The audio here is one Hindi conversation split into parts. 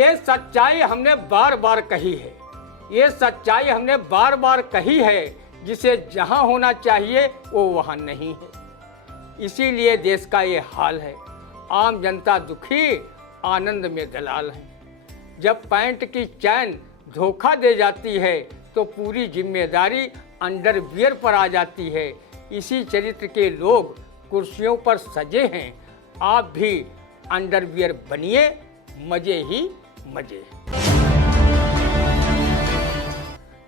ये सच्चाई हमने बार बार कही है, ये सच्चाई हमने बार बार कही है, जिसे जहां होना चाहिए वो वहां नहीं है। इसीलिए देश का ये हाल है। आम जनता दुखी, आनंद में दलाल है। जब पैंट की चैन धोखा दे जाती है तो पूरी जिम्मेदारी अंडरवियर पर आ जाती है। इसी चरित्र के लोग कुर्सियों पर सजे हैं। आप भी अंडरवियर बनिए, मजे ही मजे।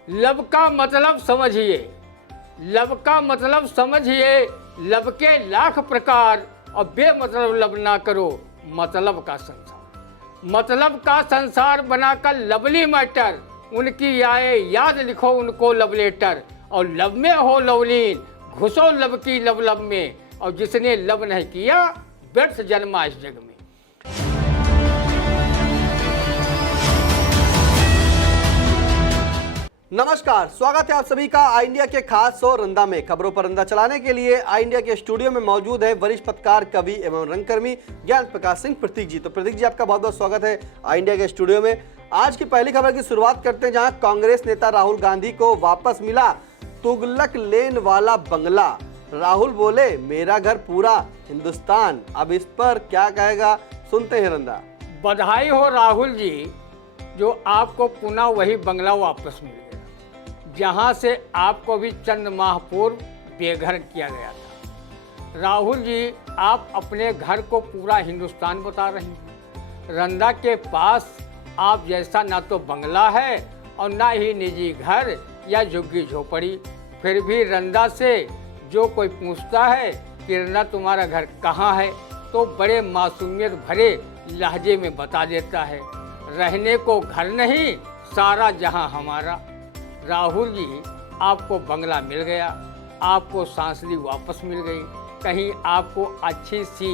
लब का मतलब समझिए, लब का मतलब समझिए। लब के लाख प्रकार और बेमतलब लब ना करो। मतलब का संसार, मतलब का संसार बनाकर लवली मैटर। उनकी आए याद लिखो उनको लव लेटर। और लब में हो लवलीन, घुसो लब की लब लब में। और जिसने लब नहीं किया व्यर्थ जन्मा इस जग में। नमस्कार, स्वागत है आप सभी का आई इंडिया के खास शो रंदा में। खबरों पर रंदा चलाने के लिए आई इंडिया के स्टूडियो में मौजूद है वरिष्ठ पत्रकार, कवि एवं रंगकर्मी ज्ञान प्रकाश सिंह प्रतीक जी। तो प्रतीक जी, आपका बहुत बहुत स्वागत है आई इंडिया के स्टूडियो में। आज की पहली खबर की शुरुआत करते हैं, जहां कांग्रेस नेता राहुल गांधी को वापस मिला तुगलक लेन वाला बंगला। राहुल बोले, मेरा घर पूरा हिंदुस्तान। अब इस पर क्या कहेगा, सुनते हैं रंदा। बधाई हो राहुल जी, जो आपको पुनः वही बंगला वापस मिल गया जहां से आपको भी चंद माह पूर्व बेघर किया गया था। राहुल जी, आप अपने घर को पूरा हिंदुस्तान बता रहे हैं। रंदा के पास आप जैसा ना तो बंगला है और ना ही निजी घर या झुग्गी झोपड़ी। फिर भी रंदा से जो कोई पूछता है कि रंदा तुम्हारा घर कहाँ है, तो बड़े मासूमियत भरे लहजे में बता देता है, रहने को घर नहीं, सारा जहां हमारा। राहुल जी, आपको बंगला मिल गया, आपको सांसली वापस मिल गई। कहीं आपको अच्छी सी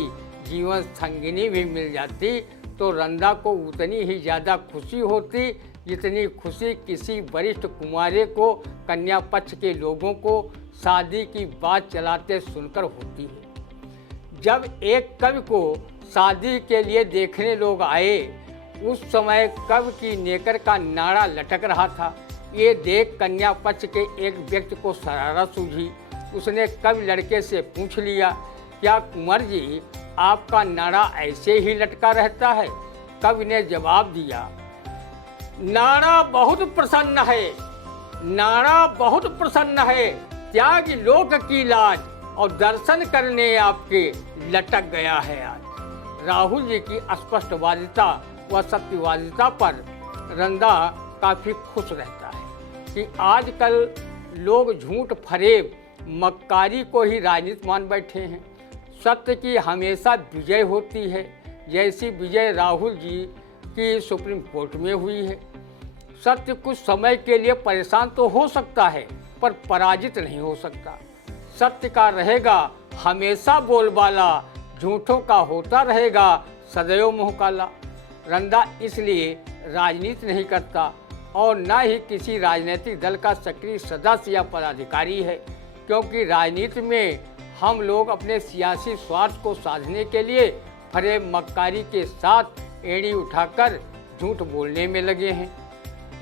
जीवन संगिनी भी मिल जाती तो रंदा को उतनी ही ज़्यादा खुशी होती जितनी खुशी किसी वरिष्ठ कुंवारे को कन्या पक्ष के लोगों को शादी की बात चलाते सुनकर होती है। जब एक कवि को शादी के लिए देखने लोग आए, उस समय कवि की नेकर का नाड़ा लटक रहा था। ये देख कन्या पक्ष के एक व्यक्ति को शरारत सूझी। उसने कवि लड़के से पूछ लिया, क्या कुंवर जी, आपका नाड़ा ऐसे ही लटका रहता है? कवि ने जवाब दिया, नाड़ा बहुत प्रसन्न है, नाड़ा बहुत प्रसन्न है, त्याग लोक की लाज और दर्शन करने आपके लटक गया है आज। राहुल जी की स्पष्टवादिता व सत्यवादिता पर रंदा काफ़ी खुश रहता है कि आजकल लोग झूठ फरेब मक्कारी को ही राजनीति मान बैठे हैं। सत्य की हमेशा विजय होती है, जैसी विजय राहुल जी की सुप्रीम कोर्ट में हुई है। सत्य कुछ समय के लिए परेशान तो हो सकता है, पर पराजित नहीं हो सकता। सत्य का रहेगा हमेशा बोलबाला, झूठों का होता रहेगा सदैव मुँह काला। रंदा इसलिए राजनीति नहीं करता और न ही किसी राजनीतिक दल का सक्रिय सदस्य या पदाधिकारी है, क्योंकि राजनीति में हम लोग अपने सियासी स्वार्थ को साधने के लिए फरेब मक्कारी के साथ एड़ी उठाकर झूठ बोलने में लगे हैं।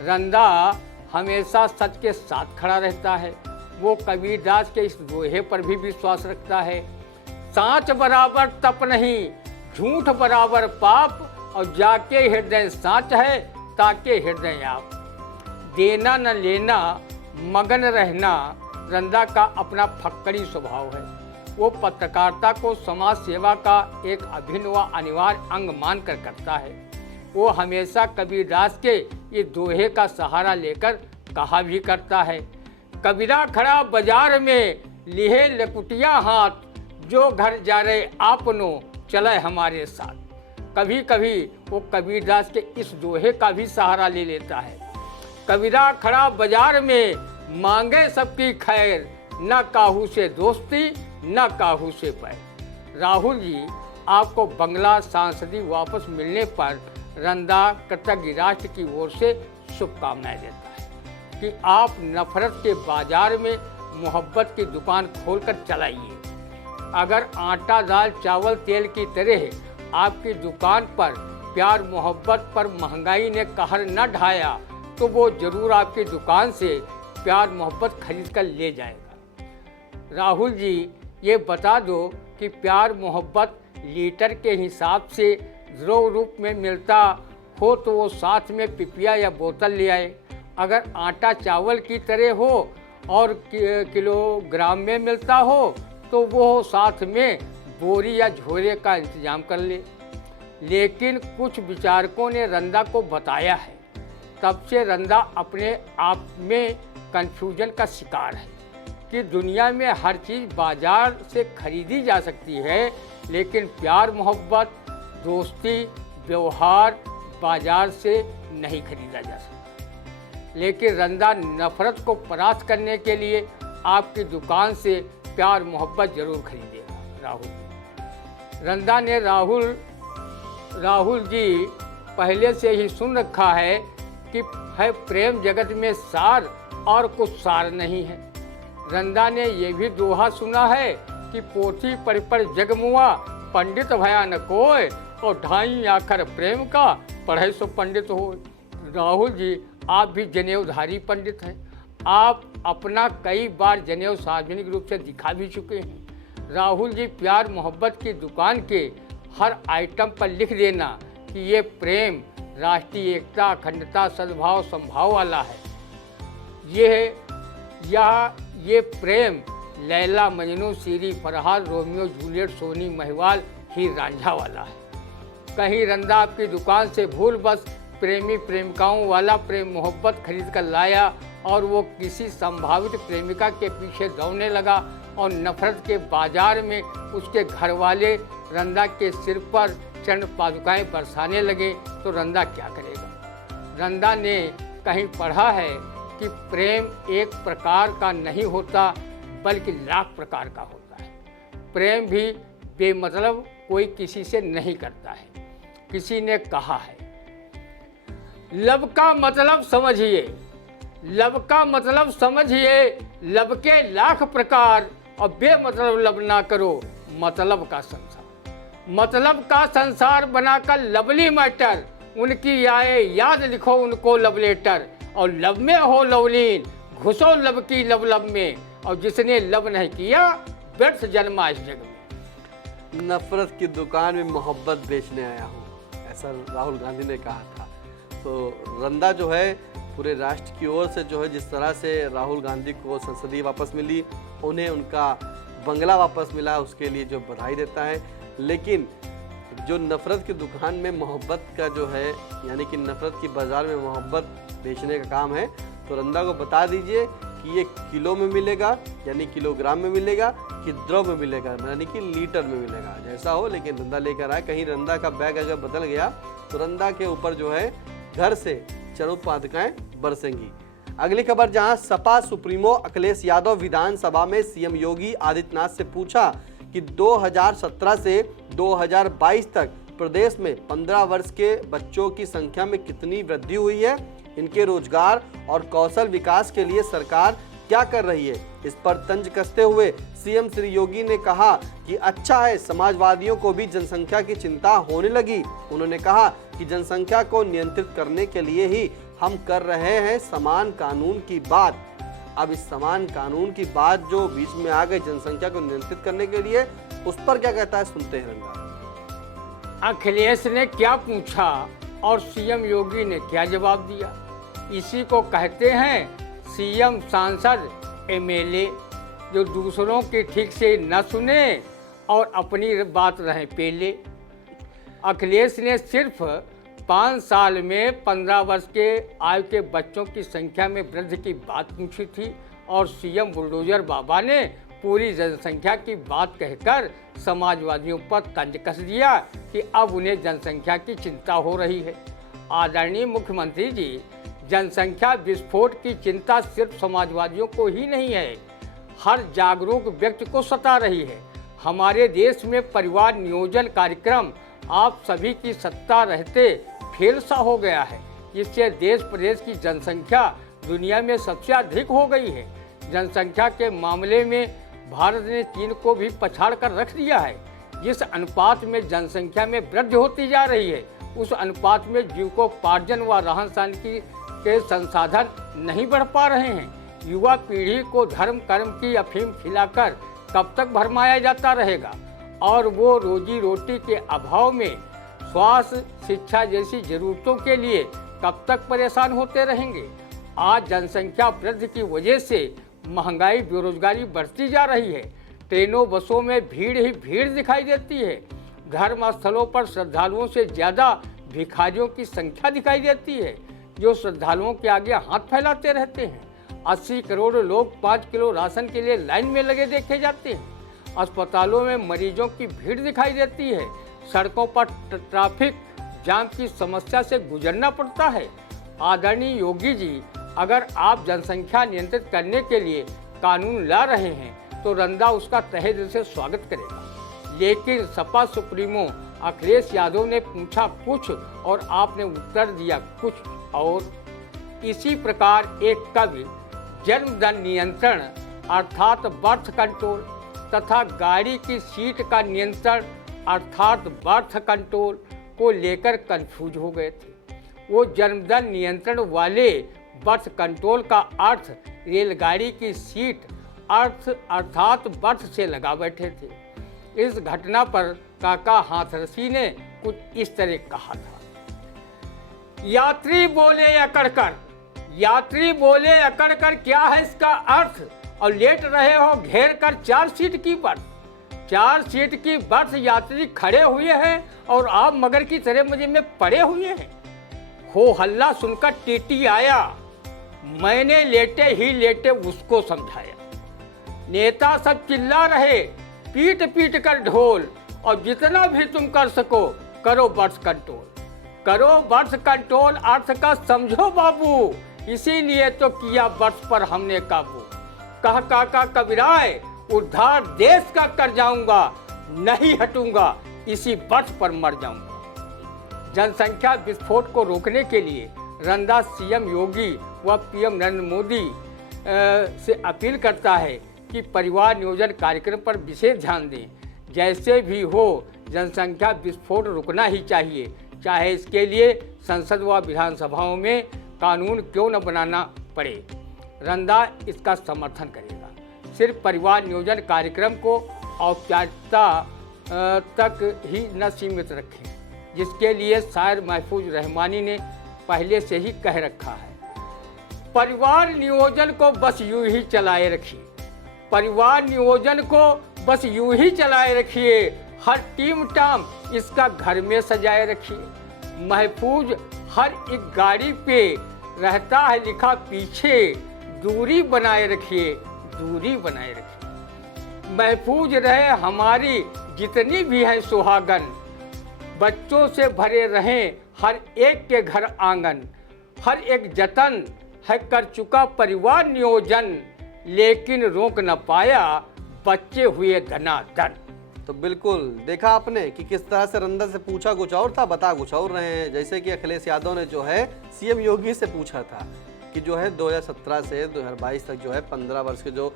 रंदा हमेशा सच के साथ खड़ा रहता है। वो कबीरदास के इस दोहे पर भी विश्वास रखता है, सांच बराबर तप नहीं, झूठ बराबर पाप, और जाके हृदय सांच है ताके हृदय आप। देना न लेना, मगन रहना रंदा का अपना फक्कड़ी स्वभाव है। वो पत्रकारिता को समाज सेवा का एक अभिन्न व अनिवार्य अंग मानकर करता है। वो हमेशा कबीरदास के ये दोहे का सहारा लेकर कहा भी करता है, कबीरा खड़ा बाजार में लिहे लकुटिया हाथ, जो घर जा रहे आपनो चले हमारे साथ। कभी कभी वो कबीरदास के इस दोहे का भी सहारा ले लेता है, कबीरा खड़ा बाजार में मांगे सबकी खैर, न काहू से दोस्ती न काहू से पैर। राहुल जी, आपको बंगला सांसदी वापस मिलने पर रंदा कृतज्ञ राष्ट्र की ओर से शुभकामनाएं देता है कि आप नफरत के बाजार में मोहब्बत की दुकान खोलकर चलाइए। अगर आटा दाल चावल तेल की तरह आपकी दुकान पर प्यार मोहब्बत पर महंगाई ने कहर न ढाया तो वो ज़रूर आपकी दुकान से प्यार मोहब्बत खरीद कर ले जाएगा। राहुल जी, ये बता दो कि प्यार मोहब्बत लीटर के हिसाब से द्रव रूप में मिलता हो तो वो साथ में पिपिया या बोतल ले आए। अगर आटा चावल की तरह हो और किलोग्राम में मिलता हो तो वो साथ में बोरी या झोरे का इंतजाम कर ले। लेकिन कुछ विचारकों ने रंदा को बताया है, तब से रंदा अपने आप में कन्फ्यूजन का शिकार है कि दुनिया में हर चीज़ बाजार से खरीदी जा सकती है, लेकिन प्यार मोहब्बत दोस्ती व्यवहार बाजार से नहीं खरीदा जा सकता। लेकिन रंदा नफरत को परास्त करने के लिए आपकी दुकान से प्यार मोहब्बत जरूर खरीदेगा। रंदा ने राहुल जी पहले से ही सुन रखा है कि है प्रेम जगत में सार और कुछ सार नहीं है। रंदा ने यह भी दोहा सुना है कि पोथी पढ़ पर जगमुआ पंडित भया न कोय और ढाई आखर प्रेम का पढ़े सो पंडित हो। राहुल जी, आप भी जनेऊधारी पंडित हैं। आप अपना कई बार जनेऊ सार्वजनिक रूप से दिखा भी चुके हैं। राहुल जी, प्यार मोहब्बत की दुकान के हर आइटम पर लिख देना कि ये प्रेम राष्ट्रीय एकता अखंडता सद्भाव संभाव वाला है। ये प्रेम लैला मजनू सीरी फरहाद रोमियो जूलियट सोनी महिवाल हीर रांझा वाला है। कहीं रंदा आपकी दुकान से भूल बस प्रेमी प्रेमिकाओं वाला प्रेम मोहब्बत खरीद कर लाया और वो किसी संभावित प्रेमिका के पीछे दौड़ने लगा और नफरत के बाजार में उसके घर वाले रंदा के सिर पर चरण पादुकाएं बरसाने लगे तो रंदा क्या करेगा। रंदा ने कहीं पढ़ा है कि प्रेम एक प्रकार का नहीं होता बल्कि लाख प्रकार का होता है। प्रेम भी बेमतलब कोई किसी से नहीं करता है। किसी ने कहा है, लब का मतलब समझिए, लब का मतलब समझिए, लब के लाख प्रकार और बेमतलब लब ना करो मतलब का संसार। मतलब का संसार बनाकर लवली मैटर, उनकी आए याद लिखो उनको लव लेटर और लब में हो लवलीन घुसो लब की लब लब में और जिसने लब नहीं किया व्यर्थ जन्मा इस जग में। नफरत की दुकान में मोहब्बत बेचने आया हूँ, ऐसा राहुल गांधी ने कहा था। तो रंदा जो है पूरे राष्ट्र की ओर से जो है जिस तरह से राहुल गांधी को संसदीय वापस मिली, उन्हें उनका बंगला वापस मिला, उसके लिए जो बधाई देता है। लेकिन जो नफरत की दुकान में मोहब्बत का जो है यानी कि नफरत की बाज़ार में मोहब्बत बेचने का काम है, तो रंदा को बता दीजिए कि ये किलो में मिलेगा यानी किलोग्राम में मिलेगा कि द्रव में मिलेगा यानी कि लीटर में मिलेगा, जैसा हो। लेकिन रंदा लेकर आए, कहीं रंदा का बैग अगर बदल गया तो रंदा के ऊपर जो है घर से चरण पादुकाएं बरसेंगी। अगली खबर, जहां सपा सुप्रीमो अखिलेश यादव विधानसभा में सीएम योगी आदित्यनाथ से पूछा कि 2017 से 2022 तक प्रदेश में 15 वर्ष के बच्चों की संख्या में कितनी वृद्धि हुई है, इनके रोजगार और कौशल विकास के लिए सरकार क्या कर रही है। इस पर तंज कसते हुए सीएम श्री योगी ने कहा कि अच्छा है, समाजवादियों को भी जनसंख्या की चिंता होने लगी। उन्होंने कहा कि जनसंख्या को नियंत्रित करने के लिए ही हम कर रहे हैं समान कानून की बात। अब इस समान कानून की बात जो बीच में आ गई जनसंख्या को नियंत्रित करने के लिए, उस पर क्या कहता है, सुनते हैं रंगा। अखिलेश ने क्या पूछा और सीएम योगी ने क्या जवाब दिया। इसी को कहते हैं सीएम सांसद एमएलए, जो दूसरों की ठीक से न सुने और अपनी बात रहे पेले। अखिलेश ने सिर्फ 5 साल में 15 वर्ष के आयु के बच्चों की संख्या में वृद्धि की बात पूछी थी और सीएम बुलडोजर बाबा ने पूरी जनसंख्या की बात कहकर समाजवादियों पर तंज कस दिया कि अब उन्हें जनसंख्या की चिंता हो रही है। आदरणीय मुख्यमंत्री जी, जनसंख्या विस्फोट की चिंता सिर्फ समाजवादियों को ही नहीं है, हर जागरूक व्यक्ति को सता रही है। हमारे देश में परिवार नियोजन कार्यक्रम आप सभी की सत्ता रहते फेल सा हो गया है, जिससे देश प्रदेश की जनसंख्या दुनिया में सबसे अधिक हो गई है। जनसंख्या के मामले में भारत ने चीन को भी पछाड़ कर रख दिया है। जिस अनुपात में जनसंख्या में वृद्धि होती जा रही है, उस अनुपात में जीविकोपार्जन व रहन सहन के संसाधन नहीं बढ़ पा रहे हैं। युवा पीढ़ी को धर्म कर्म की अफीम खिलाकर कब तक भरमाया जाता रहेगा और वो रोजी रोटी के अभाव में स्वास्थ्य शिक्षा जैसी जरूरतों के लिए कब तक परेशान होते रहेंगे। आज जनसंख्या वृद्धि की वजह से महंगाई बेरोजगारी बढ़ती जा रही है। ट्रेनों बसों में भीड़ ही भीड़ दिखाई देती है। धर्म स्थलों पर श्रद्धालुओं से ज़्यादा भिखारियों की संख्या दिखाई देती है जो श्रद्धालुओं के आगे हाथ फैलाते रहते हैं। 80 करोड़ लोग 5 किलो राशन के लिए लाइन में लगे देखे जाते हैं। अस्पतालों में मरीजों की भीड़ दिखाई देती है। सड़कों पर ट्रैफिक जाम की समस्या से गुजरना पड़ता है। आदरणीय योगी जी, अगर आप जनसंख्या नियंत्रित करने के लिए कानून ला रहे हैं तो रंदा उसका तहे दिल से स्वागत करेगा। लेकिन सपा सुप्रीमो अखिलेश यादव ने पूछा कुछ और आपने उत्तर दिया कुछ और। इसी प्रकार एक कवि जन्म दर नियंत्रण अर्थात बर्थ कंट्रोल तथा गाड़ी की सीट का नियंत्रण अर्थात बर्थ कंट्रोल को लेकर कंफ्यूज हो गए थे। वो जन्म दर नियंत्रण वाले बर्थ कंट्रोल का अर्थ रेलगाड़ी की सीट अर्थात बर्थ से लगा बैठे थे। इस घटना पर काका हाथरसी ने कुछ इस तरह कहा था। यात्री बोले अकड़कर क्या है इसका अर्थ, और लेट रहे हो घेर कर 4 सीट की बर्थ। 4 सीट की बर्थ यात्री खड़े हुए हैं और आप मगर की तरह मुझे में पड़े हुए हैं। हो हल्ला सुनकर टीटी आया, मैंने लेटे ही लेटे उसको समझाया। नेता सब चिल्ला रहे पीट पीट कर ढोल, और जितना भी तुम कर सको करो बर्थ कंट्रोल अर्थ का समझो बाबू, इसीलिए तो किया बर्थ पर हमने काबू। कह काका कबीराय उद्धार देश का कर जाऊंगा, नहीं हटूंगा इसी बर्थ पर मर जाऊंगा। जनसंख्या विस्फोट को रोकने के लिए रंदा सीएम योगी व पीएम नरेंद्र मोदी से अपील करता है कि परिवार नियोजन कार्यक्रम पर विशेष ध्यान दें। जैसे भी हो जनसंख्या विस्फोट रुकना ही चाहिए, चाहे इसके लिए संसद व विधानसभाओं में कानून क्यों न बनाना पड़े। रंदा इसका समर्थन करेगा। सिर्फ परिवार नियोजन कार्यक्रम को औपचारिकता तक ही न सीमित रखें, जिसके लिए शायर महफूज रहमानी ने पहले से ही कह रखा है, परिवार नियोजन को बस यूं ही चलाए रखिए। परिवार नियोजन को बस यूं ही चलाए रखिए, हर टीम टाम इसका घर में सजाए रखिए। महफूज हर एक गाड़ी पे रहता है लिखा पीछे, दूरी बनाए रखिए, दूरी बनाए रखिए। महफूज रहे हमारी जितनी भी है सुहागन, बच्चों से भरे रहें हर एक के घर आंगन। हर एक जतन है कर चुका परिवार नियोजन, लेकिन रोक न पाया बच्चे हुए धनाधन। तो बिल्कुल देखा आपने कि किस तरह से रंदा से पूछा कुछ और था, बता कुछ और रहे हैं। जैसे कि अखिलेश यादव ने जो है सीएम योगी से पूछा था कि जो है 2017 से 2022 तक जो है 15 वर्ष के जो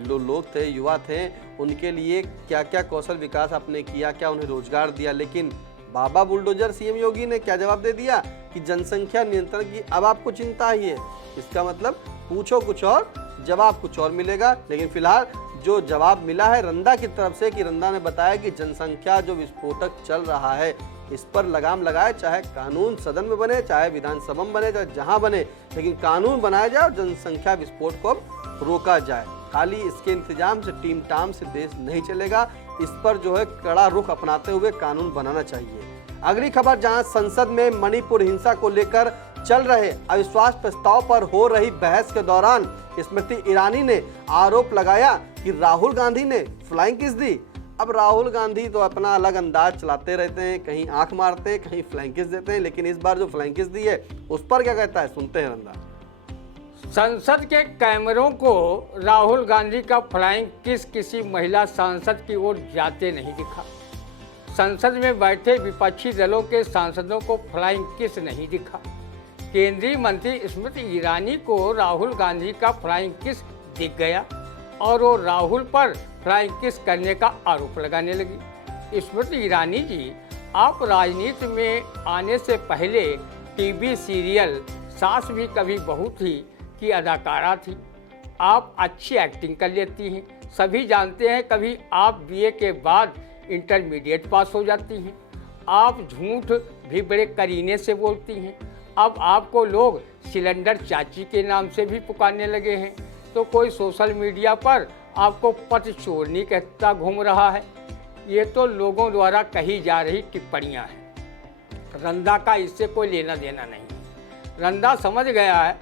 लोग थे, युवा थे, उनके लिए क्या क्या कौशल विकास आपने किया, क्या उन्हें रोजगार दिया। लेकिन बाबा बुलडोजर सीएम योगी ने क्या जवाब दे दिया कि जनसंख्या नियंत्रण की अब आपको चिंता ही है। इसका मतलब पूछो कुछ और जवाब कुछ और मिलेगा। लेकिन फिलहाल जो जवाब मिला है रंदा की तरफ से कि रंदा ने बताया कि जनसंख्या जो विस्फोटक चल रहा है इस पर लगाम लगाए, चाहे कानून सदन में बने, चाहे विधानसभा में बने, चाहे जहां बने, लेकिन कानून बनाया जाए और जनसंख्या विस्फोट को रोका जाए। खाली इसके इंतजाम से टीम टाम से देश नहीं चलेगा, इस पर जो है कड़ा रुख अपनाते हुए कानून बनाना चाहिए। अगली खबर, जहां संसद में मणिपुर हिंसा को लेकर चल रहे अविश्वास प्रस्ताव पर हो रही बहस के दौरान स्मृति ईरानी ने आरोप लगाया कि राहुल गांधी ने फ्लाइंग किस दी। अब राहुल गांधी तो अपना अलग अंदाज चलाते रहते हैं, कहीं आंख मारते हैं, कहीं फ्लाइंग किस देते हैं, लेकिन इस बार जो फ्लाइंग किस दी है उस पर क्या कहता है, सुनते हैं रंदा। संसद के कैमरों को राहुल गांधी का फ्लाइंग किस किसी महिला सांसद की ओर जाते नहीं दिखा। संसद में बैठे विपक्षी दलों के सांसदों को फ्लाइंग किस नहीं दिखा। केंद्रीय मंत्री स्मृति ईरानी को राहुल गांधी का फ्लाइंग किस दिख गया और वो राहुल पर फ्लाइंग किस करने का आरोप लगाने लगी। स्मृति ईरानी जी आप राजनीति में आने से पहले टीवी सीरियल सास भी कभी बहू थी की अदाकारा थी। आप अच्छी एक्टिंग कर लेती हैं, सभी जानते हैं। कभी आप बीए के बाद इंटरमीडिएट पास हो जाती हैं। आप झूठ भी बड़े करीने से बोलती हैं। अब आपको लोग सिलेंडर चाची के नाम से भी पुकारने लगे हैं। तो कोई सोशल मीडिया पर आपको पथ चोरनी कहता घूम रहा है। ये तो लोगों द्वारा कही जा रही टिप्पणियां हैं। रंदा का इससे कोई लेना देना नहीं। रंदा समझ गया है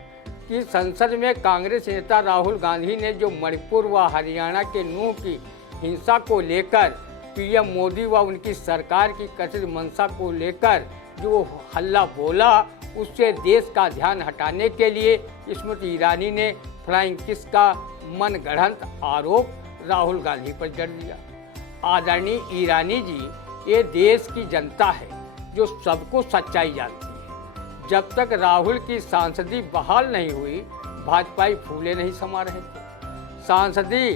कि संसद में कांग्रेस नेता राहुल गांधी ने जो मणिपुर व हरियाणा के नूह की हिंसा को लेकर, पीएम मोदी व उनकी सरकार की कथित मंशा को लेकर जो हल्ला बोला, उससे देश का ध्यान हटाने के लिए स्मृति ईरानी ने फ्लाइंग किस का मनगढ़ंत आरोप राहुल गांधी पर जड़ दिया। आदरणीय ईरानी जी, ये देश की जनता है जो सबको सच्चाई जानती है। जब तक राहुल की सांसदी बहाल नहीं हुई, भाजपाई फूले नहीं समा रहे थे। सांसदी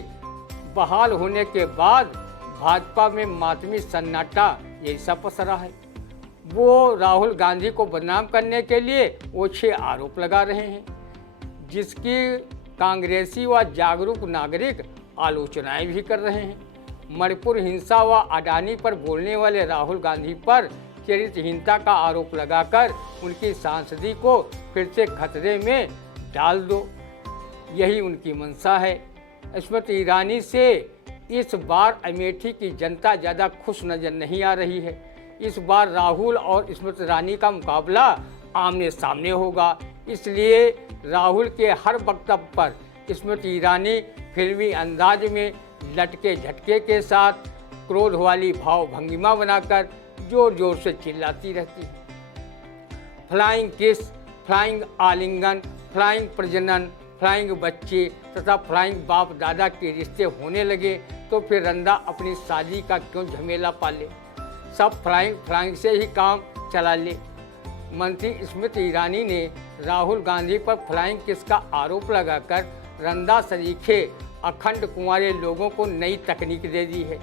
बहाल होने के बाद भाजपा में मातमी सन्नाटा यही सब पसरा है। वो राहुल गांधी को बदनाम करने के लिए ओछे आरोप लगा रहे हैं, जिसकी कांग्रेसी व जागरूक नागरिक आलोचनाएं भी कर रहे हैं। मणिपुर हिंसा व अडानी पर बोलने वाले राहुल गांधी पर चरित्रहीनता का आरोप लगाकर उनकी सांसदी को फिर से खतरे में डाल दो, यही उनकी मंशा है। स्मृति ईरानी से इस बार अमेठी की जनता ज़्यादा खुश नजर नहीं आ रही है। इस बार राहुल और स्मृति ईरानी का मुकाबला आमने सामने होगा। इसलिए राहुल के हर वक्तव्य पर स्मृति ईरानी फिल्मी अंदाज में लटके झटके के साथ क्रोध वाली भाव भंगिमा बनाकर जोर जोर से चिल्लाती रहती है। फ्लाइंग किस, फ्लाइंग आलिंगन, फ्लाइंग प्रजनन, फ्लाइंग बच्चे तथा फ्लाइंग बाप दादा के रिश्ते होने लगे तो फिर रंदा अपनी शादी का क्यों झमेला पाले। सब फ्लाइंग फ्लाइंग से ही काम चला ले। मंत्री स्मृति ईरानी ने राहुल गांधी पर फ्लाइंग किस का आरोप लगाकर रंदा सरीखे अखंड कुंवारे लोगों को नई तकनीक दे दी है।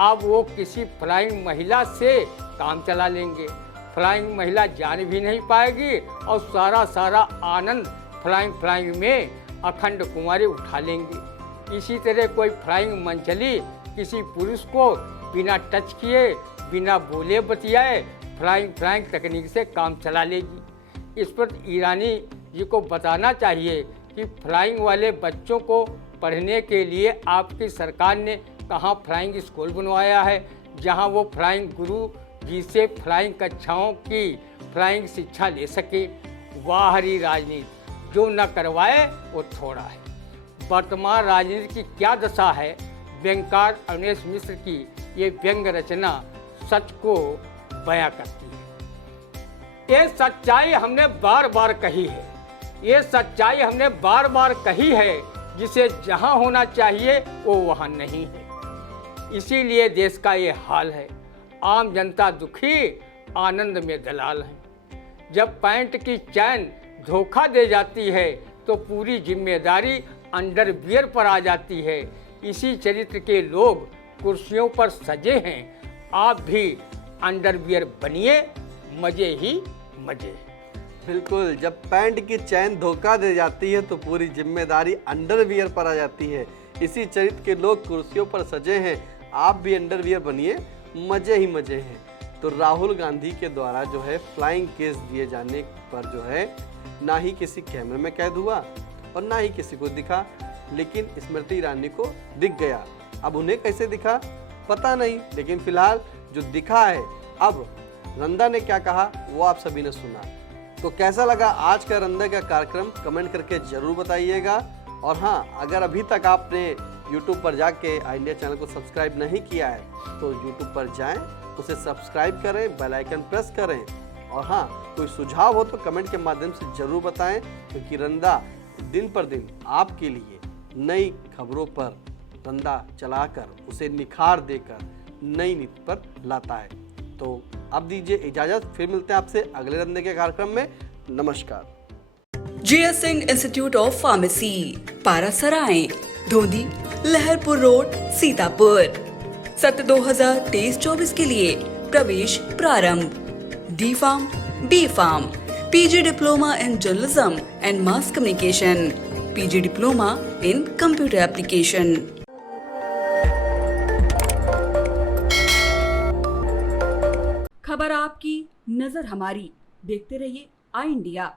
अब वो किसी फ्लाइंग महिला से काम चला लेंगे। फ्लाइंग महिला जान भी नहीं पाएगी और सारा आनंद फ्लाइंग में अखंड कुंवारे उठा लेंगे। इसी तरह कोई फ्लाइंग मंचली किसी पुरुष को बिना टच किए, बिना बोले बतियाए फ्लाइंग तकनीक से काम चला लेगी। इस पर ईरानी जी को बताना चाहिए कि फ्लाइंग वाले बच्चों को पढ़ने के लिए आपकी सरकार ने कहाँ फ्लाइंग स्कूल बनवाया है, जहाँ वो फ्लाइंग गुरु जी से फ्लाइंग कक्षाओं की फ्लाइंग शिक्षा ले सके। बाहरी राजनीति जो न करवाए वो थोड़ा है। वर्तमान राजनीति की क्या दशा है, व्यंगकार अवनेश मिश्र की ये व्यंग रचना सच को बयां करती है। ये सच्चाई हमने बार बार कही है, ये सच्चाई हमने बार बार कही है, जिसे जहां होना चाहिए वो वहां नहीं है। इसीलिए देश का ये हाल है। आम जनता दुखी, आनंद में दलाल है। जब पैंट की चैन धोखा दे जाती है तो पूरी जिम्मेदारी अंडरवियर पर आ जाती है। इसी चरित्र के लोग कुर्सियों पर सजे हैं। आप भी अंडरवियर बनिए, मजे ही मजे। बिल्कुल, जब पैंट की चैन धोखा दे जाती है तो पूरी जिम्मेदारी अंडरवियर पर आ जाती है। इसी चरित्र के लोग कुर्सियों पर सजे हैं, आप भी अंडरवियर बनिए, मजे ही मजे हैं। तो राहुल गांधी के द्वारा जो है फ्लाइंग किस दिए जाने पर जो है ना ही किसी कैमरे में कैद हुआ और ना ही किसी को दिखा, लेकिन स्मृति ईरानी को दिख गया। अब उन्हें कैसे दिखा पता नहीं, लेकिन फिलहाल जो दिखा है। अब रंदा ने क्या कहा वो आप सभी ने सुना। तो कैसा लगा आज का रंदा का कार्यक्रम कमेंट करके जरूर बताइएगा। और हाँ, अगर अभी तक आपने YouTube पर जाके आई इंडिया चैनल को सब्सक्राइब नहीं किया है तो YouTube पर जाएं, उसे सब्सक्राइब करें, बेल आइकन प्रेस करें। और हाँ, कोई सुझाव हो तो कमेंट के माध्यम से जरूर बताएं, क्योंकि रंदा दिन पर दिन आपके लिए नई खबरों पर रंदा चलाकर उसे निखार देकर नई नीति पर लाता है। तो अब दीजिए इजाजत, फिर मिलते हैं आपसे अगले रंदे के कार्यक्रम में। नमस्कार। GS Singh institute of pharmacy, Parasarai, Dhondhi, Laharpur road, Sitapur. सत्र 2023-24 के लिए प्रवेश प्रारंभ। D pharm, B pharm, PG diploma in journalism and mass communication, PG diploma in computer application. खबर आपकी, नजर हमारी। देखते रहिए आई इंडिया।